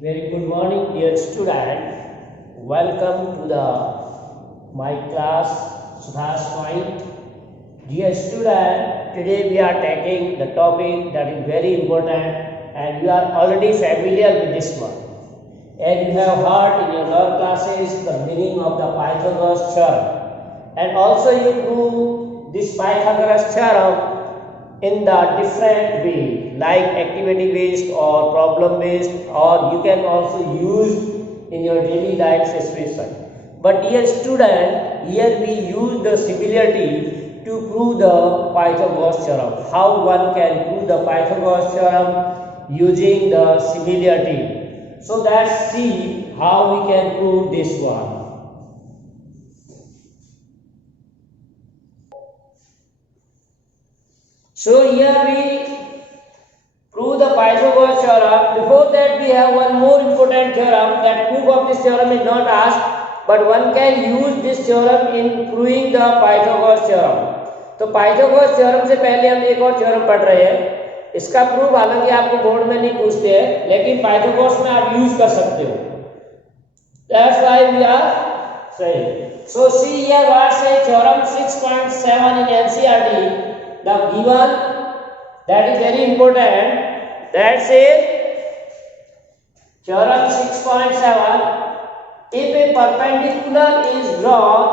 Very good morning, dear student. Welcome to the my class Sudha's Point. Dear student, today we are taking the topic that is very important, and you are already familiar with this one. And you have heard in your lower classes the meaning of the Pythagoras theorem, and also you prove this Pythagoras theorem in the different way, like activity based or problem based, or you can also use in your daily life situation. But dear student, here we use the similarity to prove the Pythagoras theorem. How one can prove the Pythagoras theorem using the similarity. So let's see how we can prove this one. So here we prove the Pythagoras theorem. Before that we have one more important theorem. That proof of this theorem is not asked, but one can use this theorem in proving the Pythagoras theorem. तो Pythagoras theorem से पहले हम एक और theorem पढ़ रहे हैं. इसका प्रूफ हालांकि आपको बोर्ड में नहीं पूछते हैं, लेकिन पाइथागोरस में आप यूज कर सकते हो. That's why we are saying. So see here what say theorem 6.7 in NCERT. The given, that is very important, that says theorem 6.7, if a perpendicular is drawn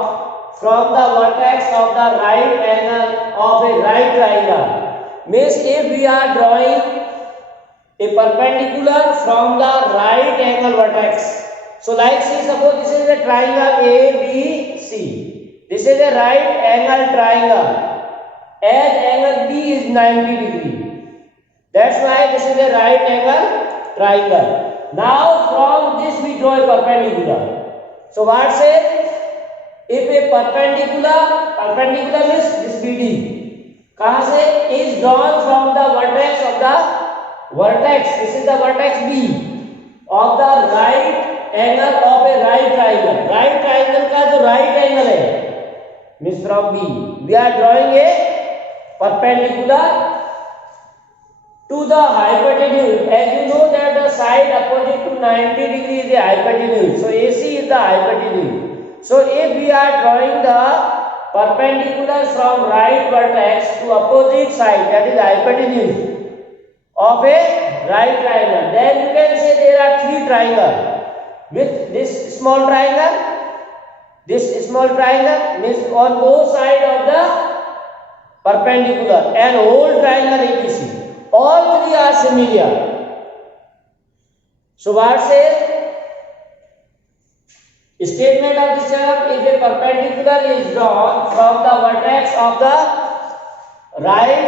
from the vertex of the right angle of a right triangle, means if we are drawing a perpendicular from the right angle vertex, so like say suppose this is a triangle ABC, this is a right angle triangle and angle B is 90 degree. That's why this is a right angle triangle. Now from this we draw a perpendicular. So what say? If a perpendicular means this BD, कहाँ से is drawn from the vertex of the vertex. This is the vertex B of the right angle of a right triangle. Right triangle का जो right angle है, means from B, we are drawing a perpendicular to the hypotenuse. As you know that the side opposite to 90 degree is the hypotenuse. So AC is the hypotenuse. So if we are drawing the perpendicular from right vertex to opposite side, that is hypotenuse of a right triangle, then you can say there are three triangles. With this small triangle means on both sides of the perpendicular and whole triangle ABC. All three are similar. So what says? Statement of this theorem: if a perpendicular is drawn from the vertex of the right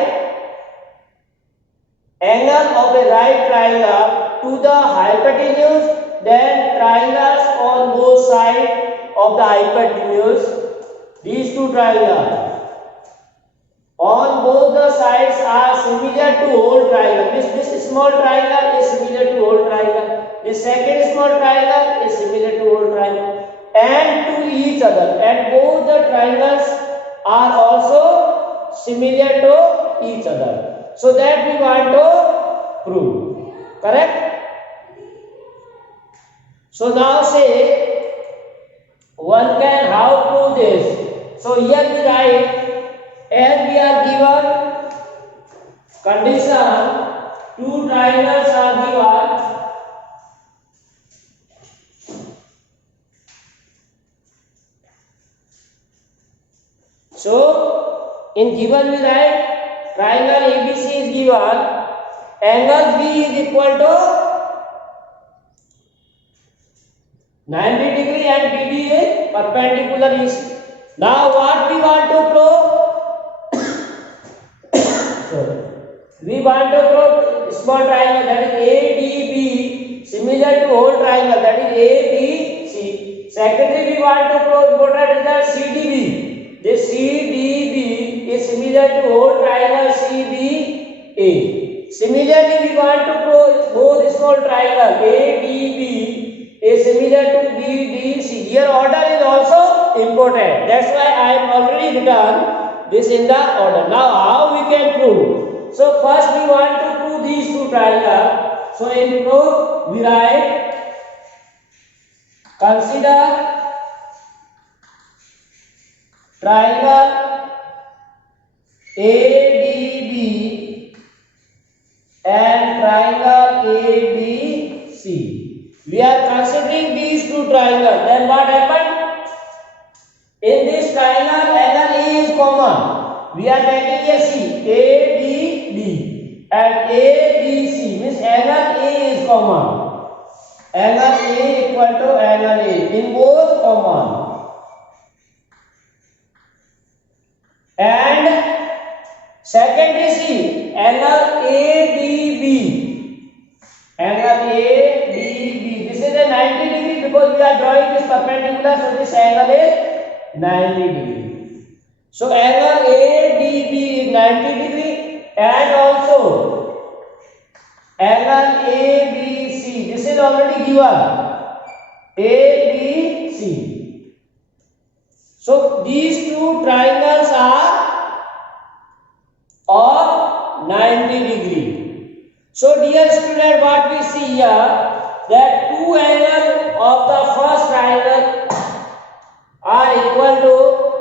angle of a right triangle to the hypotenuse, then triangles on both sides of the hypotenuse, these two triangles on both the sides are similar to whole triangle. This small triangle is similar to whole triangle. This second small triangle is similar to whole triangle and to each other. And both the triangles are also similar to each other. So that we want to prove. Correct? So now say one can how prove this. So here we write, as we are given condition, two triangles are given. So in given we write triangle ABC is given, angle B is equal to 90 degree and BD is perpendicular is. Now what we want to prove? We want to prove small triangle, that is ADB similar to whole triangle, that is ABC. Secondly, we want to prove important result CDB. This CDB is similar to whole triangle CBA. Similarly, we want to prove both small triangle ADB is similar to BDC. Here order is also important. That's why I am already written this in the order. Now how we can prove? So first we want to prove these two triangles. So in proof we write consider triangle ADB and triangle ABC. We are considering these two triangles. Then what happened? In this triangle, angle A is common. We are taking a C, ADB and ABC means angle A is common. Angle A equal to angle A in both common. And secondary C, angle ADB. Angle ADB. This is a 90 degree because we are drawing this perpendicular, so this angle is 90 degree. So angle ADB is 90 degree and also angle ABC. This is already given. ABC. So these two triangles are of 90 degree. So dear student, what we see here, that two angles of the first triangle are equal to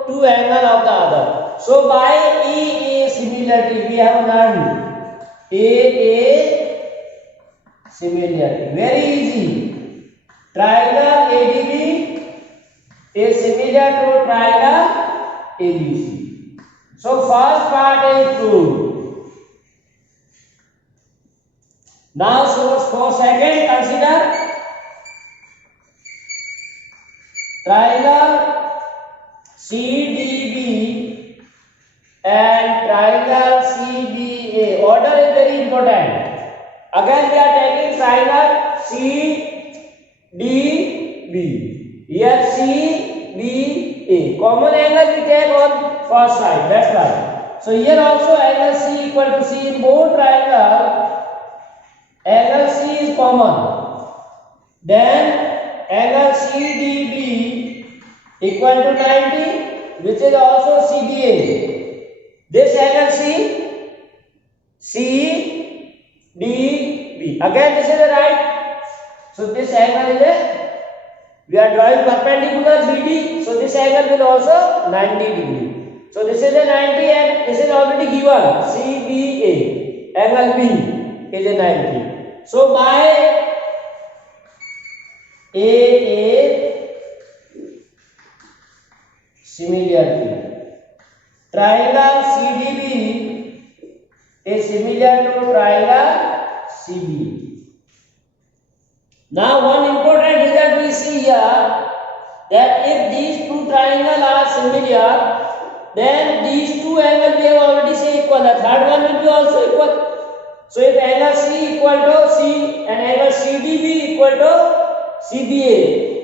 two angles of the other. So by AA similarity we have learned AA similarity. Very easy. Triangle ADB is similar to triangle ABC. So first part is true. Now source for second, consider triangle CDB and triangle CBA. Order is very important. Again we are taking triangle CDB. Here CBA. Common angle we take on first side. That's right. So here also angle C equal to C in both triangle. Angle C is common. Then angle CDB equal to 90, which is also CBA. This angle CDB. Again this is the right. So this angle is a, we are drawing perpendicular BD. So this angle will also 90 degree. So this is a 90 and this is already given. CBA. Angle B is a 90. So by AA similarity, triangle CDB is similar to triangle CB. Now one important result we see here, that if these two triangles are similar, then these two angles we have already say equal. The third one will be also equal. So if angle C equal to C and angle CDB equal to CBA,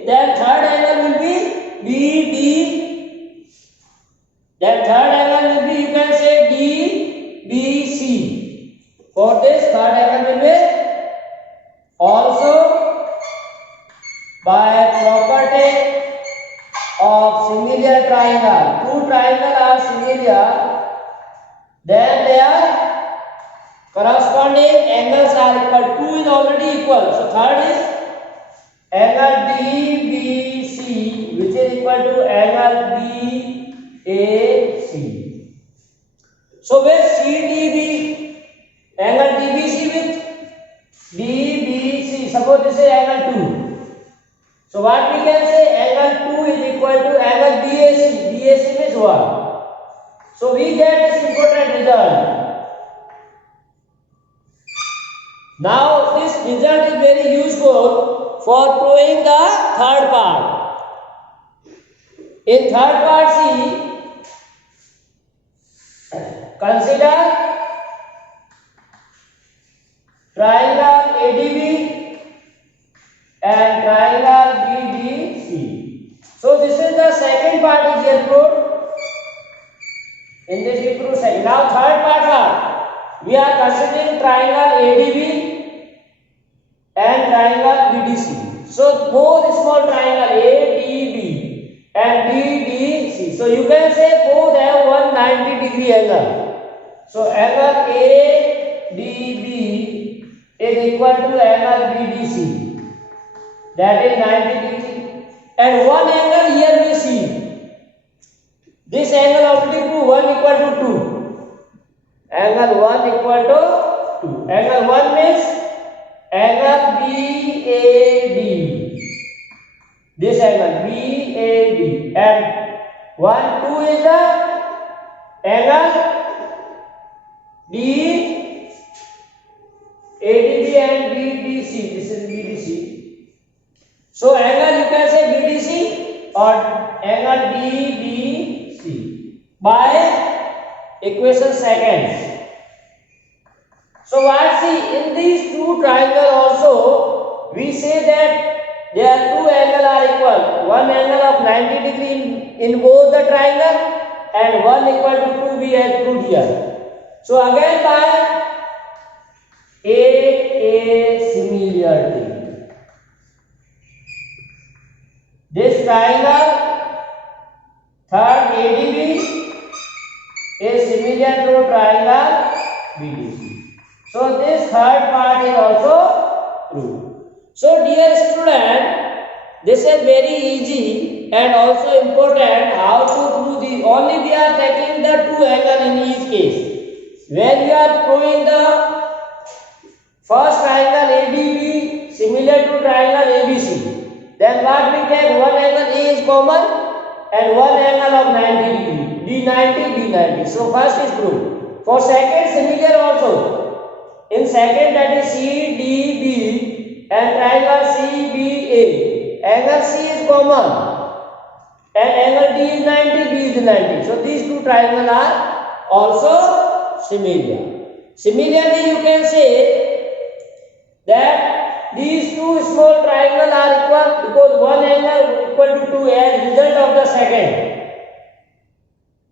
then third angle will be BD. Then third angle will be, you can say DBC. For this third angle will be also by property of similar triangle. Two triangles are similar, then their corresponding angles are equal. 2 is already equal. So third is angle DBC, which is equal to angle BAC. So with CDB, angle DBC with DBC. Suppose this is angle 2. So what we can say, angle 2 is equal to angle BAC. BAC means 1. So we get this important result. Now this result is very useful for proving the third part. In third part, see, consider triangle ADB and triangle BBC. So this is the second part is here proved. In this we prove second. Now third part, we are considering triangle ADB and triangle BDC. So both small triangle ADB and BDC. So you can say both have 190 degree angle. So angle ADB is equal to angle BDC. That is 90 degree. and one angle here we see. This angle already proved 1 equal to 2. Angle 1 equal to 2. Angle 1 means angle BAD. This angle BAD, and 1, 2 is the angle D ADB and BDC. This is BDC. So angle you can say BDC or angle DBC by equation seconds. So what see in these two triangles also we say that their two angles are equal. One angle of 90 degree in both the triangle and 1 equal to 2 we have proved here. So again by a similarity. This triangle third ADB is similar to triangle BDC. So this third part is also proved. So dear student, this is very easy and also important how to prove the only we are taking the two angle in each case. When we are proving the first triangle ADB similar to triangle ABC, then what we take one angle A is common and one angle of 90 degree, D90, D90. So first is proved. For second similar also. In second that is CDB and triangle CBA. Angle C is common and angle D is 90, B is 90. So these two triangles are also similar. Similarly, you can say that these two small triangles are equal because one angle equal to 2 as result of the second.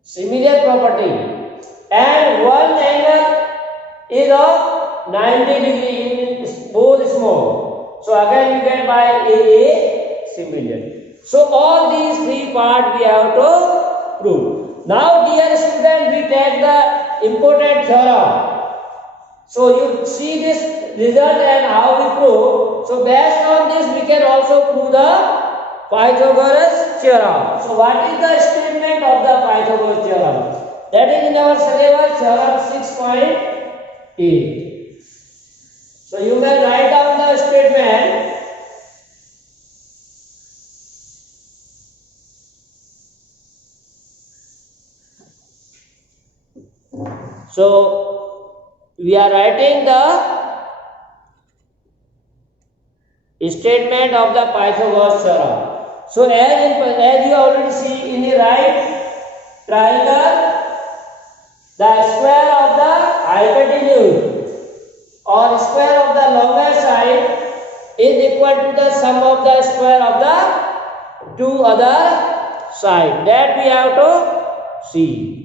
Similar property. And one angle is of 90 degree in both small. So again you get by A similar. So all these three parts we have to prove. Now dear student, we take the important theorem. So you see this result and how we prove. So based on this we can also prove the Pythagoras theorem. So what is the statement of the Pythagoras theorem? That is in our syllabus theorem 6.8. So you may write down the statement. So we are writing the statement of the Pythagoras theorem. So as you already see in the right triangle, the square of the hypotenuse or square of the longer side is equal to the sum of the square of the two other sides. That we have to see.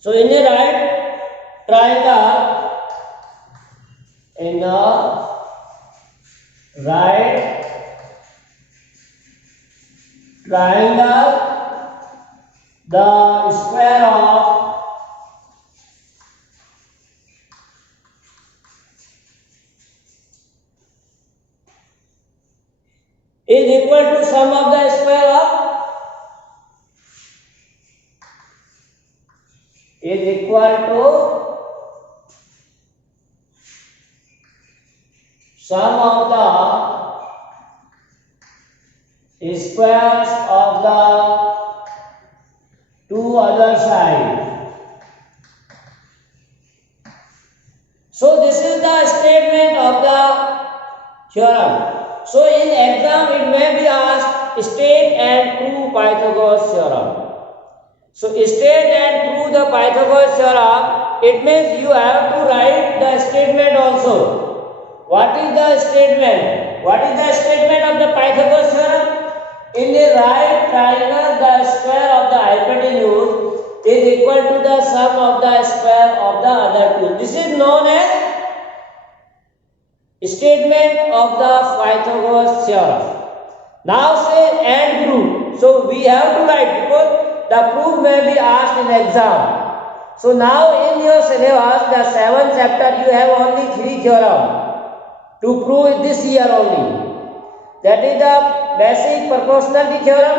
So in the right triangle, in the right triangle, the square of is equal to sum of the square of is equal to sum of the squares of the two other sides. So this is the statement of the theorem. So in exam it may be asked state and prove Pythagoras theorem. So state and prove the Pythagoras theorem, it means you have to write the statement also. What is the statement? What is the statement of the Pythagoras theorem? In the right triangle, the square of the hypotenuse is equal to the sum of the square of the other two. This is known as statement of the Pythagoras theorem. Now say and prove. So we have to write because the proof may be asked in exam. So now in your syllabus, the 7th chapter, you have only 3 theorem to prove this year only. That is the basic proportionality theorem,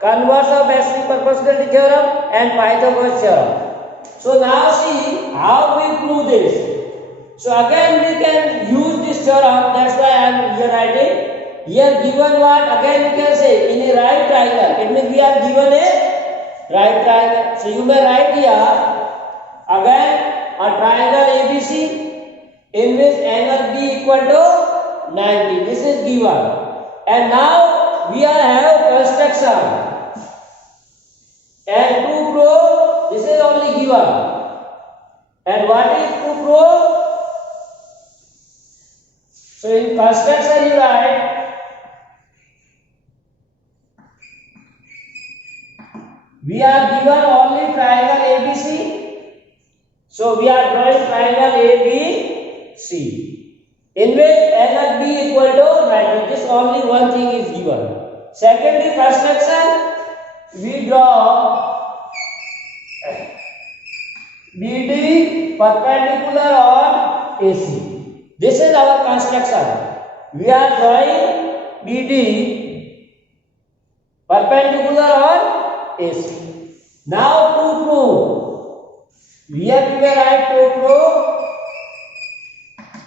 converse of basic proportionality theorem, and Pythagoras theorem. So now see how we prove this. So again we can use this theorem. That's why I am here writing. Here given what? Again we can say in a right triangle. It means we are given a right triangle. So you may write here again a triangle ABC in which angle B equal to 90. This is given. And now we are have construction. And to prove, this is only given. And what is to prove? So in construction you write we are given only triangle ABC. So we are drawing triangle ABC in which angle B equal to 90. This only one thing is given. Secondary construction, we draw BD perpendicular on AC. This is our construction. We are drawing BD perpendicular on AC. Now to prove, we have to write to prove.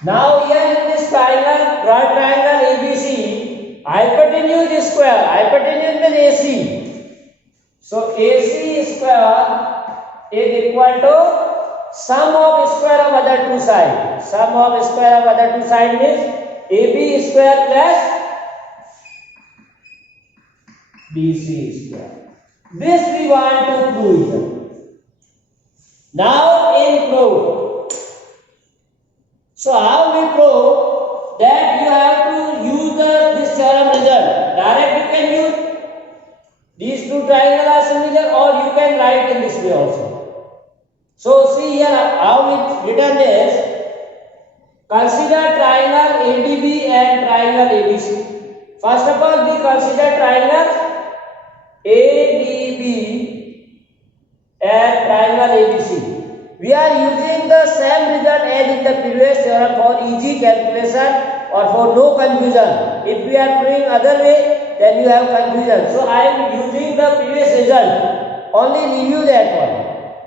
Now here in this triangle, right triangle ABC, hypotenuse is square. Hypotenuse means AC. So AC square is equal to sum of square of other two sides. Sum of square of other two sides means AB square plus BC square. This we want to prove here. Now in proof. So how we prove that you have to use this theorem result. Direct you can use these two triangles are similar, or you can write in this way also. So see here how it's written is, consider triangle ADB and triangle ABC. First of all, we consider triangle ADB and triangle ABC. We are using the same result as in the previous theorem for easy calculation or for no confusion. If we are doing other way, then you have confusion. So I am using the previous result. Only review that one,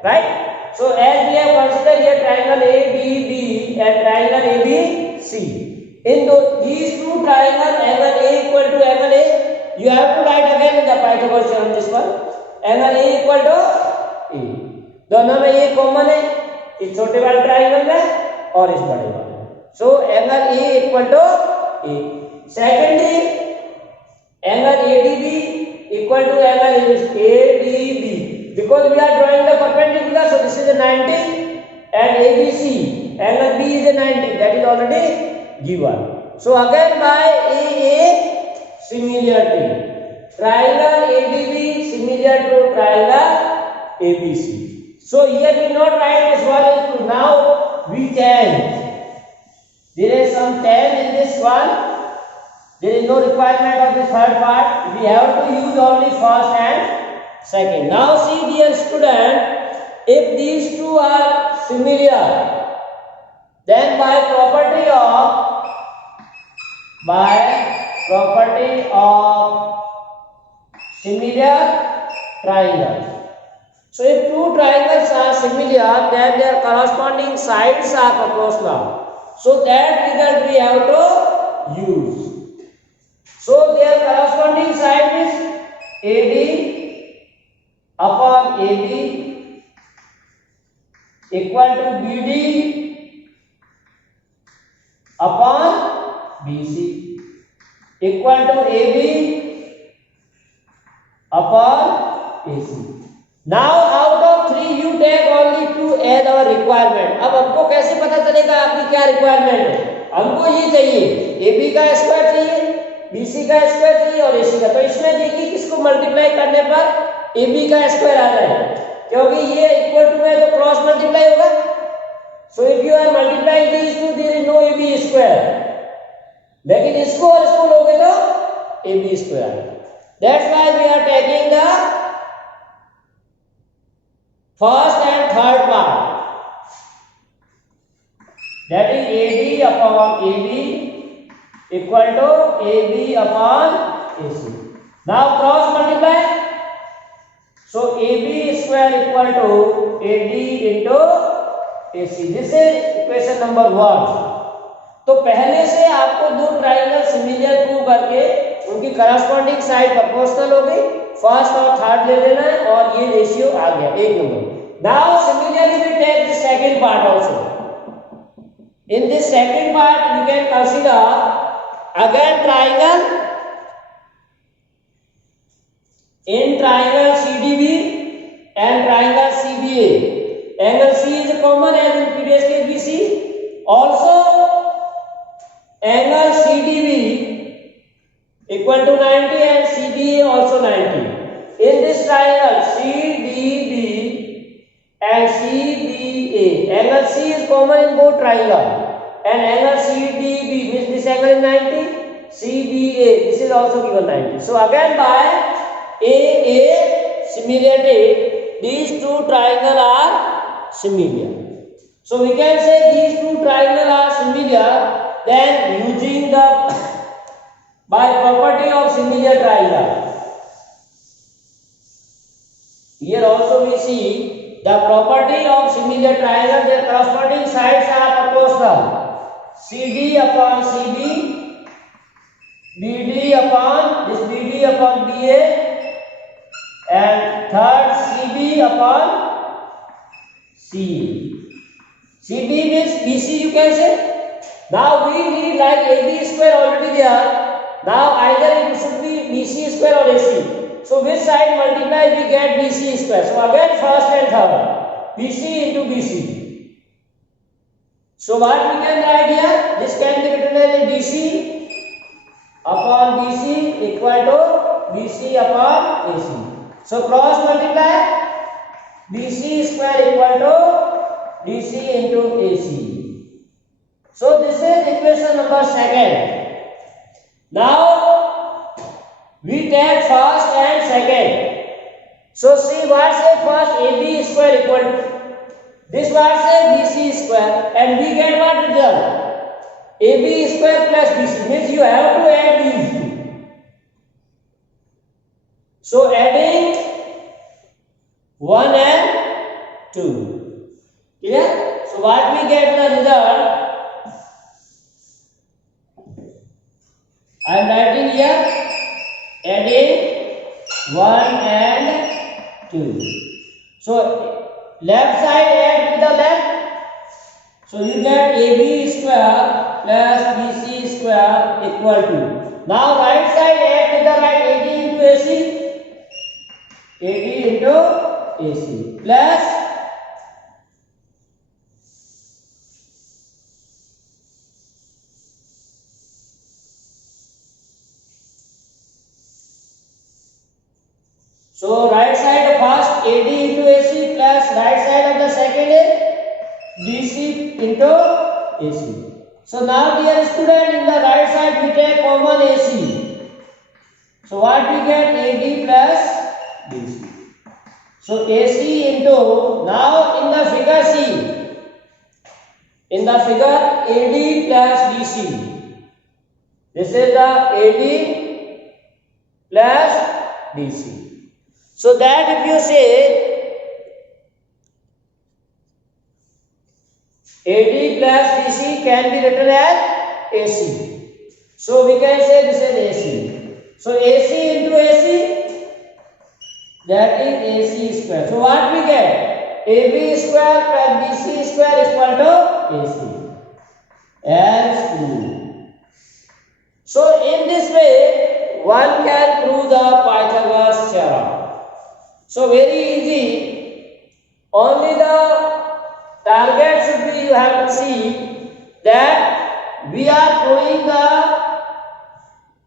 right? So as we have considered here triangle ADB and triangle ABC. In these two triangles, angle A equal to angle A, you have to write again in the Pythagoras theorem this one. Angle A equal to A. दोनों में ये common है, इस छोटे वाले triangle में और इस बड़े वाले में. So angle A equal to A. Secondly angle ADB equal to angle ADB, because we are drawing the perpendicular. So this is a 90 and ABC angle B is a 90. That is already given. So again by AA similarity, triangle ADB similar to triangle ABC. So here we not write this one is to. Now we change. There is some change in this one. There is no requirement of the third part. We have to use only first and second. Now see dear student, if these two are similar, then by property of similar triangles. So if two triangles are similar, then their corresponding sides are proportional. So that result we have to use. So their corresponding side is AD upon AB equal to BD upon BC equal to AB upon AC. Now out of 3 you take only 2 as our requirement. अब हमको कैसे पता चलेगा आपकी क्या requirement है? हमको ये चाहिए AB का स्क्वायर चाहिए, BC का स्क्वायर चाहिए और AC का. तो इसमें देखिए किसको मल्टीप्लाई करने पर AB का स्क्वायर आ रहा है, क्योंकि ये इक्वल टू है तो क्रॉस मल्टीप्लाई होगा. So if you are multiplying these two there is no AB square. लेकिन इसको और इसको लोगे तो AB स्क्वायर आएगा. That's why we are taking the first and third part, that is AD upon AB equal to AB upon AC. Now cross multiply. So AB square equal to AD into AC. This is equation number 1. तो पहले से आपको दो triangle similar prove करके उनकी corresponding side proportional हो गई, first और थर्ड ले लेना है और ये रेशियो आ गया 1 number. Now similarly we take the second part also. In this second part we can consider again triangle in triangle CDB and triangle CBA. Angle C is common as in previous case BC. Also angle CDB equal to 90 and CBA also 90. In this triangle CDB and CBA, angle C is common in both triangle and angle CDB means this angle is 90, CBA this is also given 90. So again by A similarity, these two triangles are similar. So we can say these two triangles are similar. Then using the by property of similar triangle. Here also we see the property of similar triangle. Their corresponding sides are proportional. CD upon CB, BD upon BA. And third CB upon CE. CB means BC you can say. Now we need like AB square already there. Now either it should be BC square or AC. So which side multiply we get BC square. So again first and third. BC into BC. So what we can write here? This can be written as DC upon BC equal to BC upon AC. So cross multiply BC square equal to DC into AC. So this is equation number 2. Now we take first and second. So see what say first AB square equal to this what say BC square and we get what result? AB square plus BC means you have to add these two. So adding 1 and 2. Clear? So what we get the result? I am writing here adding 1 and 2. So left side add with the left. So you get AB square plus BC square equal to. Now right side add with the right AD into AC. AD into AC plus so right side of first AD into AC plus right side of the second is BC into AC. So now dear student in the right side we take common AC. So what we get AD plus BC. So AC into now in the figure C. In the figure AD plus BC. This is the AD plus BC. So that if you say AD plus BC can be written as AC. So we can say this is AC. So AC into AC. That is AC square. So what we get? AB square plus BC square is equal to AC. As true. So in this way, one can prove the Pythagoras theorem. So very easy. Only the target should be you have to see that we are proving the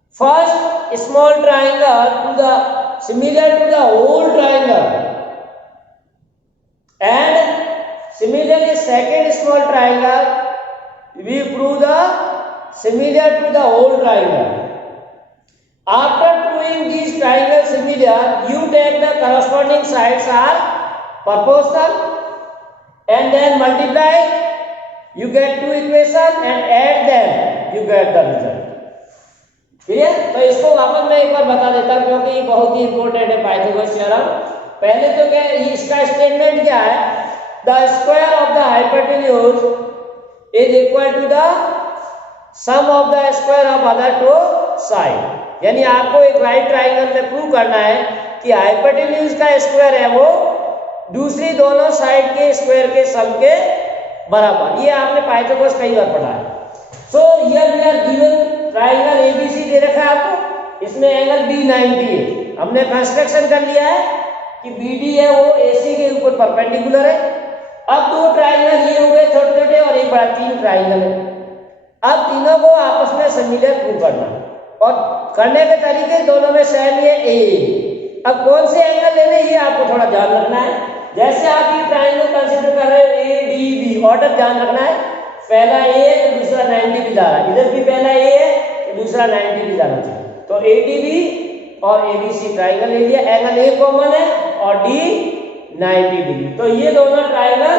first small triangle to the similar to the whole triangle and similarly second small triangle we prove the similar to the whole triangle. After proving these triangles similar, you take the corresponding sides are proportional and then multiply, you get two equation and add them, you get the result. Clear? तो इसको वापस मैं एक बार बता देता हूं क्योंकि ये बहुत ही इंपॉर्टेंट है पाइथागोरस थ्योरम। पहले तो क्या इसका स्टेटमेंट क्या है, the square of the hypotenuse is equal to the sum of the square of other two side. यानी आपको एक राइट ट्राइंगल में प्रूव करना है कि हाइपोटेन्यूज का स्क्वायर है वो दूसरी दोनों साइड के स्क्वायर के सम के बराबर। ये आपने पाइथागोरस कई बार पढ़ा है। So here we are given triangle ABC दे रखा है आपको, इसमें एंगल बी 90 है। हमने कंस्ट्रक्शन कर लिया है कि बीडी है वो एसी के ऊपर परपेंडिकुलर है। अब दो ट्राइंगल ये हो गए छोटे छोटे और एक बड़ा, तीन ट्राइंगल है। अब तीनों को आपस में सिमिलर प्रूव करना है और करने के तरीके दोनों में सेम है ए। अब कौन से एंगल लेने ये आपको थोड़ा ध्यान रखना है। जैसे आप ये ट्राइंगल कंसीडर कर रहे हो ए डी बी, ऑर्डर ध्यान रखना है, पहला ए है तो दूसरा 90 भी जा रहा है, इधर भी पहला ए है तो दूसरा 90 भी जाना चाहिए। तो एडीबी और एबीसी ट्राइंगल ले लिया, एंगल ए कॉमन है और डी 90 डिग्री, तो ये दोनों ट्राइंगल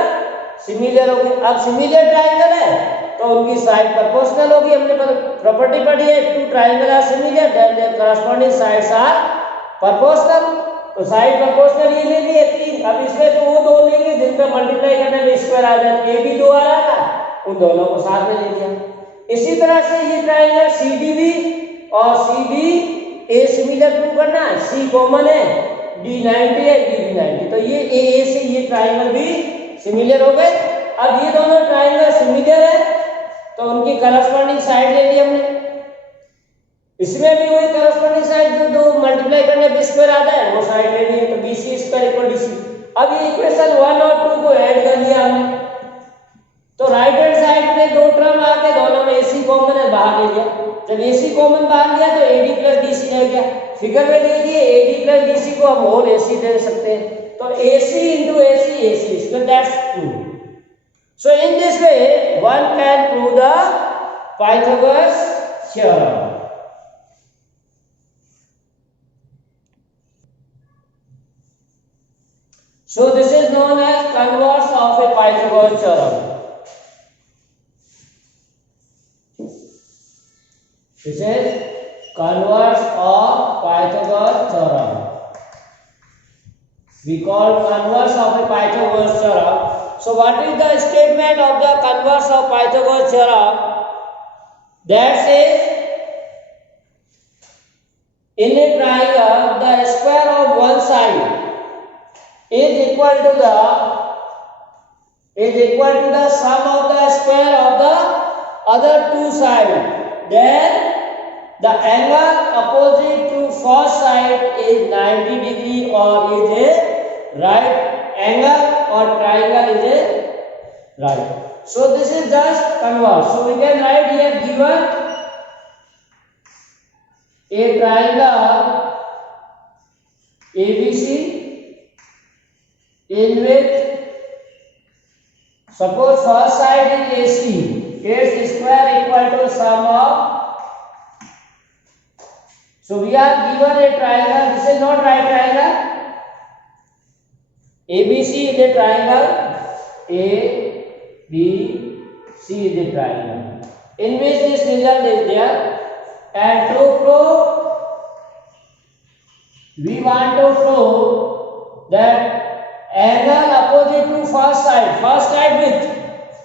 सिमिलर हो गए। अब सिमिलर ट्राइंगल है तो उनकी साइड प्रोपोर्शनल होगी। हमने प्रॉपर्टी पढ़ी है, two triangle are similar then their corresponding sides are proportional. तो साइड प्रोपोर्शनल ये ले लिए तीन। अब इसमें तो वो दो लेंगे जिनका मल्टीप्लाई करने में स्क्वायर आ जाए, ए भी दो आ रहा था, उन दोनों को साथ में ले लिया। इसी तरह से ये ट्राइंगल सीडीबी और सीडी ए सिमिलर प्रूव करना है, सी कॉमन है, डी 90 है, डी भी 90, तो ये ए से ये ट्राइंगल भी सिमिलर हो गए। अब ये दोनों ट्राइंगल सिमिलर है तो उनकी करस्पॉन्डिंग साइड ले ली हमने। इसमें भी वही करस्पॉन्डिंग साइड जो दो मल्टीप्लाई करने पे स्क्वायर आता है वो साइड ले ली, तो बीसी स्क्वायर इक्वल डीसी। अब ये इक्वेशन 1 और 2 को ऐड कर लिया हमने, तो राइट हैंड साइड में दो टर्म आके दोनों में एसी कॉमन है, बाहर ले लिया। जब एसी कॉमन बाहर लिया तो एडी प्लस डीसी रह गया। फिगर में देखिए एडी प्लस डीसी को हम होल एसी दे सकते हैं, तो AC into AC AC, so that's true. So in this way one can prove the Pythagoras theorem. So this is known as converse of a Pythagoras theorem. This is converse of Pythagoras theorem. We call converse of a Pythagoras theorem. So what is the statement of the converse of Pythagoras theorem? That says in a triangle the square of one side is equal to the sum of the square of the other two sides. Then the angle opposite to first side is 90 degree or is a right angle or triangle is a right. So this is just converse. So we can write here given a triangle ABC in which suppose first side is AC, its square equal to sum of, so we are given a triangle, this is not right triangle, ABC is a triangle, ABC is a triangle in which this result is there, and to prove we want to prove that angle opposite to first side with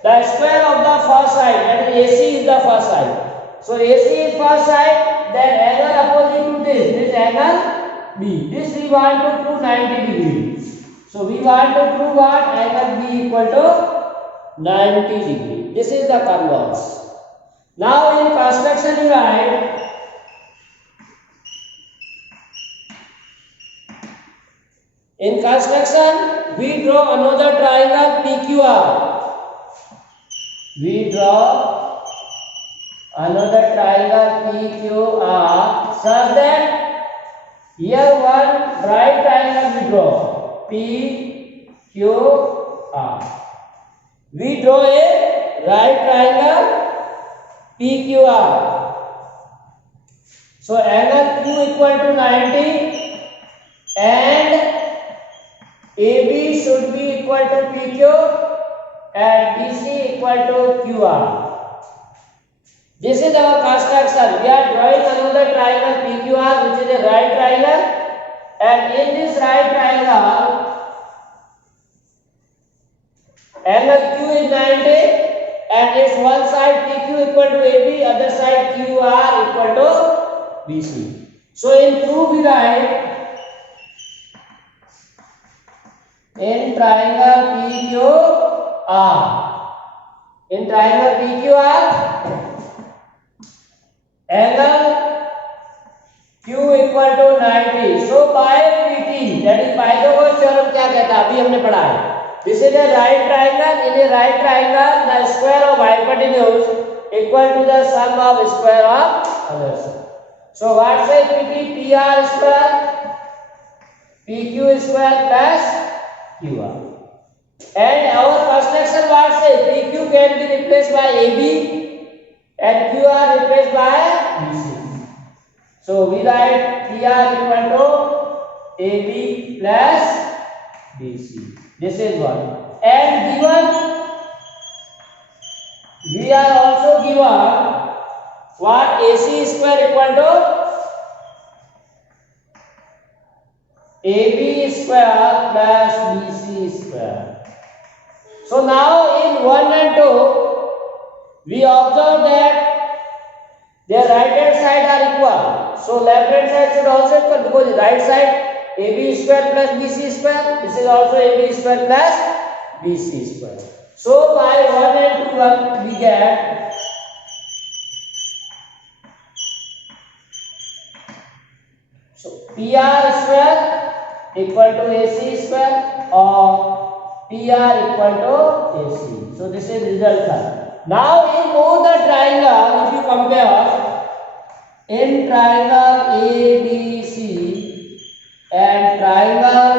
the square of the first side, that is AC is the first side. So AC is first side, then angle opposite to this angle B. This we want to prove 90 degree. So we want to prove what? Angle B equal to 90 degree. This is the converse. Now in construction you write in construction, we draw another triangle PQR. We draw another triangle PQR such that here one right triangle we draw PQR. We draw a right triangle PQR. So angle Q equal to 90 and AB should be equal to PQ and BC equal to QR. This is our construction. We are drawing another triangle PQR, which is a right triangle, and in this right triangle, angle Q is 90, and its one side PQ equal to AB, other side QR equal to BC. So in proof we write, in triangle PQR, in triangle PQR, angle Q equal to 90. So by PT, that is Pythagoras theorem क्या कहता है, अभी हमने पढ़ा है. This is a right triangle. In a right triangle, the square of hypotenuse equal to the sum of square of other side. So what says PT? PR square PQ square plus QR. And our construction what says? PQ can be replaced by AB and QR replaced by BC. So we write PR equal to AB plus BC. This is one. And given, we are also given what? AC square equal to AB square plus BC square. So now in 1 and 2, we observe that their right hand side are equal. So left hand side should also equal, because the right side AB square plus BC square, this is also AB square plus BC square. So by 1 and 2 we get so PR square equal to AC square or PR equal to AC. So this is result. Now in both the triangle, if you compare in triangle ABC and triangle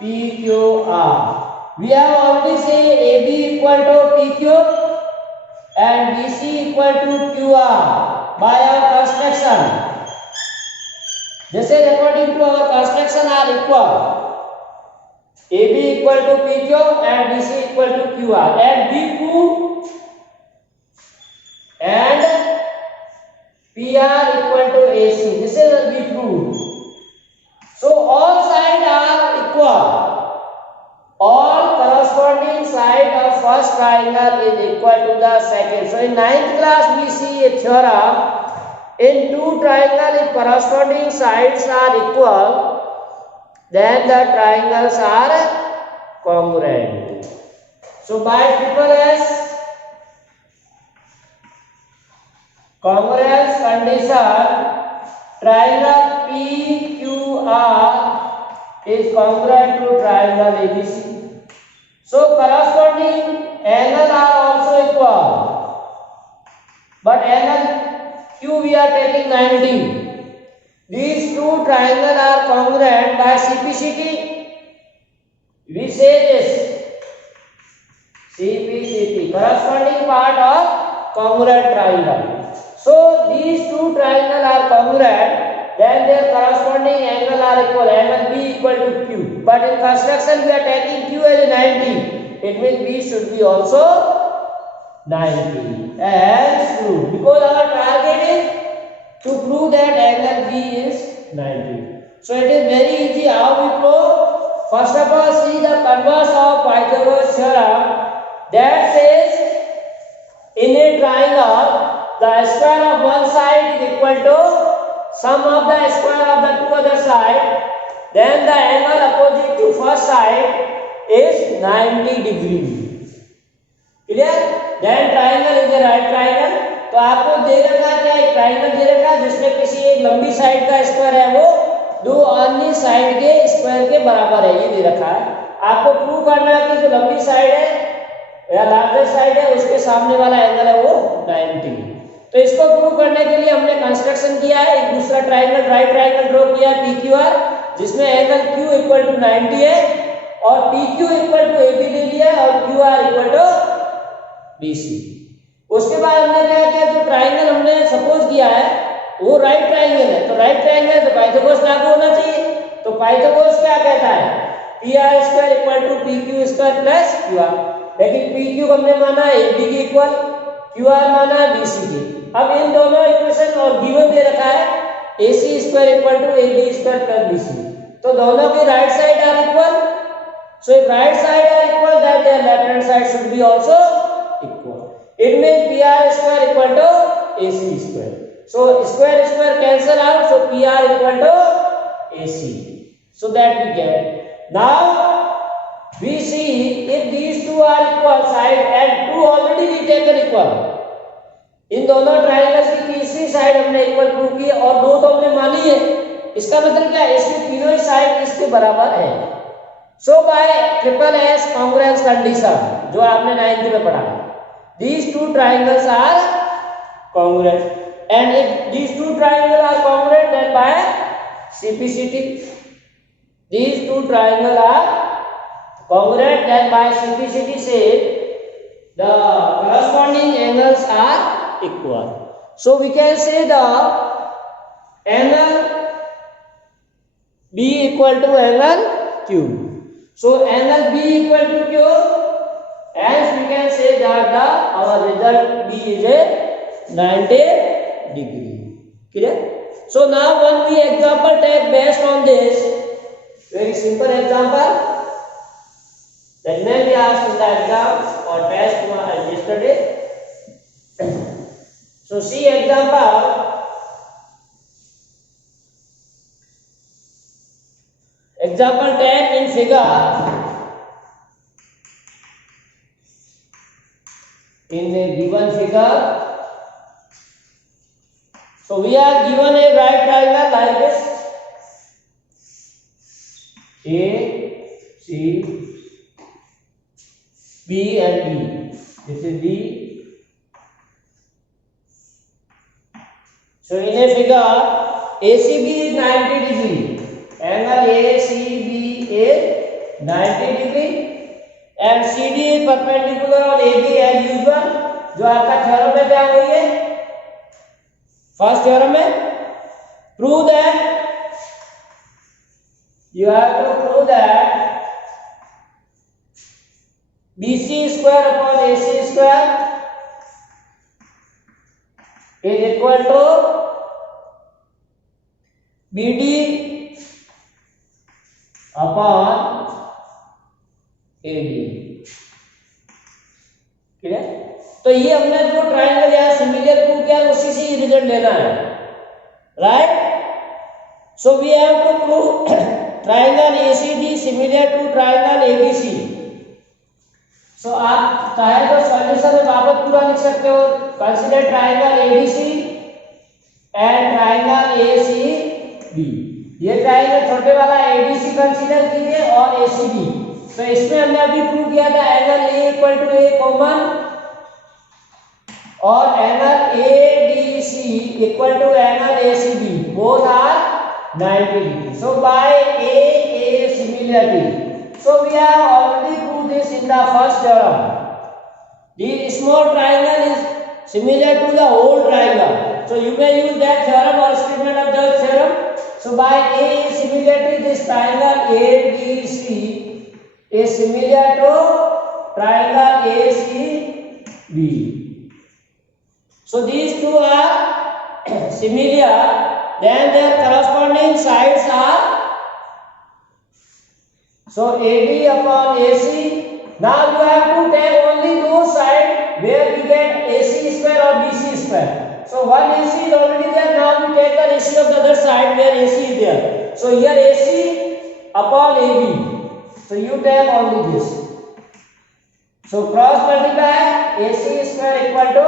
PQR, we have already seen AB equal to PQ and BC equal to QR by our construction. This is according to our construction are equal. AB equal to PQ and BC equal to QR, and we prove and PR equal to AC. This is we prove. So all sides are equal. All corresponding side of first triangle is equal to the second. So in 9th class we see a theorem. In two triangles, if corresponding sides are equal, then the triangles are congruent. So by triple S, congruence condition, triangle PQR is congruent to triangle ABC. So corresponding angles are also equal, but angle Q we are taking 90. These two triangles are congruent by CPCT. We say this CPCT, corresponding part of congruent triangle. So these two triangles are congruent, then their corresponding angles are equal. Angle B equal to Q. But in construction we are taking Q as 90. It means B should be also 90 as true, because our target is to prove that angle B is 90. So it is very easy how we prove. First of all, see the converse of Pythagoras theorem that says in a triangle the square of one side is equal to sum of the square of the two other side, then the angle opposite to first side is 90 degree. Clear? Then triangle is a right triangle. तो आपको दे रखा क्या, एक triangle दे रखा जिसमें किसी एक लंबी साइड का स्क्वायर है वो दो अन्य साइड के स्क्वायर के बराबर है, ये दे रखा है. आपको प्रूव करना है कि जो लंबी साइड है या लार्जर साइड है उसके सामने वाला एंगल है वो 90. तो इसको प्रूव करने के लिए हमने कंस्ट्रक्शन किया है. एक दूसरा ट्राइंगल राइट ट्राइंगल ड्रॉ किया है PQR, जिसमें एंगल Q इक्वल टू 90 है और PQ इक्वल टू AB ले लिया है और QR इक्वल टू BC. उसके बाद हमने क्या किया, जो ट्राइंगल हमने सपोज किया है वो राइट ट्राइंगल है. तो राइट ट्राइंगल तो पाइथागोरस लागू होना चाहिए. तो पाइथागोरस क्या कहता है, PR² equal to PQ² plus QR. लेकिन पी क्यू हमने माना ए बी के इक्वल, क्यू आर माना है बी सी के। अब इन दोनों इक्वेशन और गिवन दे रखा है A C square equal to A B square plus B C, तो दोनों की right side are equal. So if right side are equal that their left hand side should be also equal. It means P R square equal to A C square. So square square cancel out, so PR equal to AC. So that we get. Now we see if these two are equal side and two already we taken equal. इन दोनों triangles की तीसरी side हमने equal prove की और दो तो हमने मानी है। इसका मतलब क्या है? इसकी तीनों ही साइड इसके बराबर है। So by triple S congruence condition जो आपने 9th में पढ़ा, these two triangles are congruent. And if these two triangles are congruent, then by CPCT, these two triangles are congruent, then by CPCT say the corresponding angles are equal. So we can say the angle B equal to angle Q. So angle B equal to Q, hence we can say that our result B is a 90 degree. Clear? So now one we example take based on this. Very simple example. That may be asked in the exam or test yesterday. So see example. Example 10 in figure. In the given figure. So we are given a right triangle like this, A, C, B and E. This is D. So in a figure, ACB is 90 degree. Angle ACB is 90 degree, and CD is perpendicular on AB as usual. जो आपका theorem में क्या हुई है? First theorem है, prove that you have to prove that BC square upon AC square is equal to BD upon AD. Clear? तो ये हमने जो ट्रायंगल या सिमिलर प्रूव किया उसी से रिजल्ट लेना है, right? So we have to prove triangle ACD similar to triangle ABC. So आप चाहे तो सॉल्यूशन में वापस पूरा लिख सकते हो. Consider triangle ABC and triangle ACB. ये ट्रायंगल छोटे वाला ABC कंसीडर कीजिए और ACB. तो इसमें हमने अभी प्रूव किया था angle A equal to A common और angle ADC equal to angle ACB, both are 90 degree. So by A similarity, so we have already proved this in the first theorem. The small triangle is similar to the whole triangle, so you may use that theorem or statement of the theorem. So by A similarity, this triangle ADC is similar to triangle ACB. So these two are similar, then their corresponding sides are, so AD upon AC. Now you have to take only those sides where we get AC square or BC square. So one AC is already there, now we take the AC of the other side where AC is there. So here AC upon AB. So you take only this. So cross multiply, AC square equal to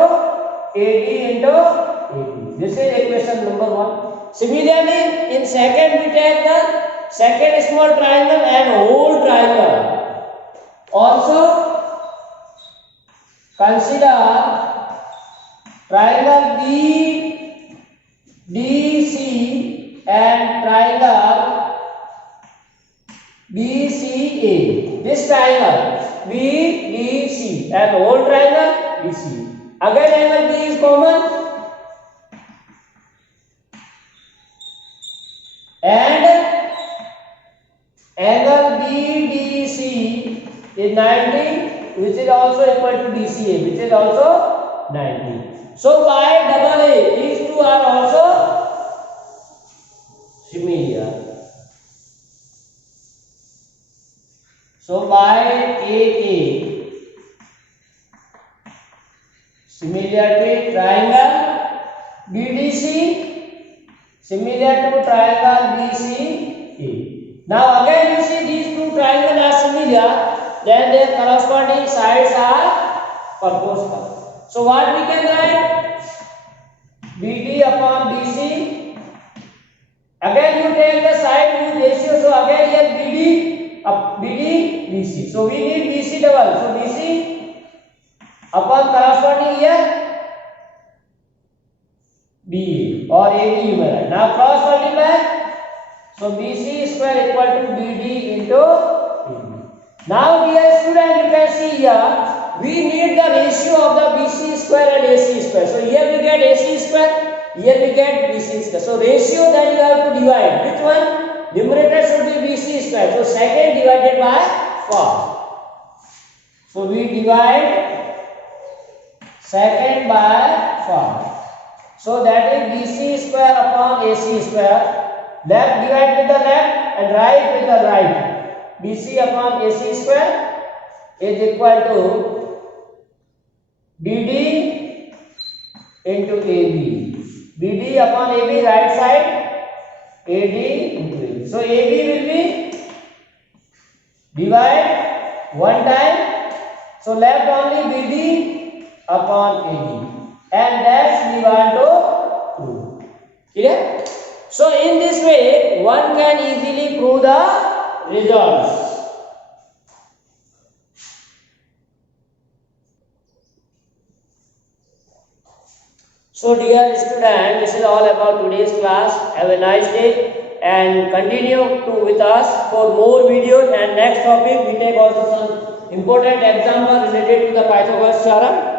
AD into AD. This is equation number 1. Similarly, in second we take the second small triangle and whole triangle. Also consider triangle BDC and triangle BCA. This triangle BDC and whole triangle BC. Again angle B is common and angle BDC is 90 which is also equal to BCA, which is also 90. So by double A, these two are also similar. So by AA, similar to triangle BDC, similar to triangle BCA. Now again you see these two triangles are similar, then their corresponding sides are proportional. So what we can write? BD upon BC. Again you take the side use ratio, so again here BD BC. So we need BC double. So BC upon corresponding here BA or AB you may write. Now cross multiply. So BC square equal to BD into AB. Now dear student, you can see here we need the ratio of the BC square and AC square. So here we get AC square, here we get BC square. So ratio then you have to divide. Which one? Numerator should be BC square. So second divided by first. So we divide second by first. So that is BC square upon AC square. Left divide with the left and right with the right. BC upon AC square is equal to BD into AB. BD upon AB right side, AD into AB. So AB will be divide one time. So left only BD upon AB. And that's divide to 2. Clear? So in this way, one can easily prove the results. So dear student, this is all about today's class. Have a nice day and continue with us for more videos, and next topic we take also some important example related to the Pythagoras theorem.